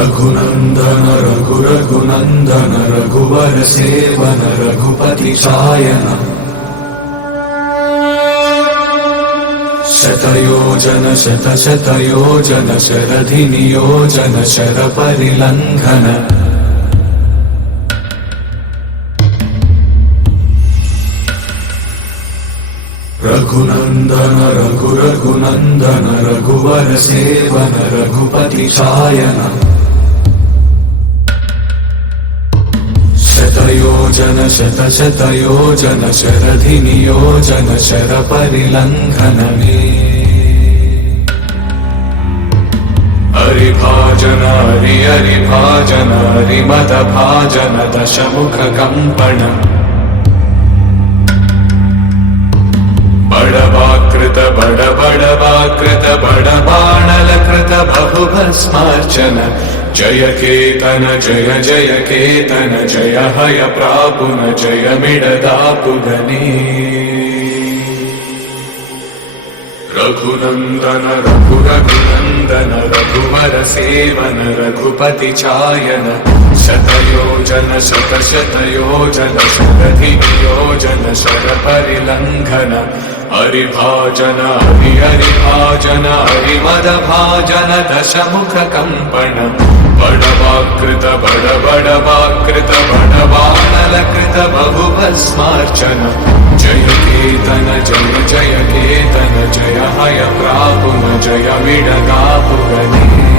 रघुनंदन रघुनंदन रघुवर seven Raghupati चायन शतयोजन शतशतयोजन शरधि नियोजन sir परिलंघन Raghunandan Raghunandan रघुवर seven Raghupati चायन शतयोजन शतशतयोजन शरधि नियोजन sir परिलंघन हरिभाजन हरिभाजन हरिमद भाजन दशमुख कंपन बड़वाकृत बड़वाकृत बड़बाणलकृत बहुभस्मार्चन जय केतन जय जय केतन जय हय प्रापुन जय मिडदापुगने रघुनंदन रघुनंदन रघुवर सेवन रघुपति चायन शतयोजन शतशतयोजन शरधि नियोजन शर परिलंघन हरिभाजन हरिभाजन हरिमद भाजन दशमुख कंपन बड़वाकृत बड़वाकृत बड़बाणलकृत बहुभस्मार्चन जय केतन जय जय केतन जय हय प्रापुन जय मिडदापुगने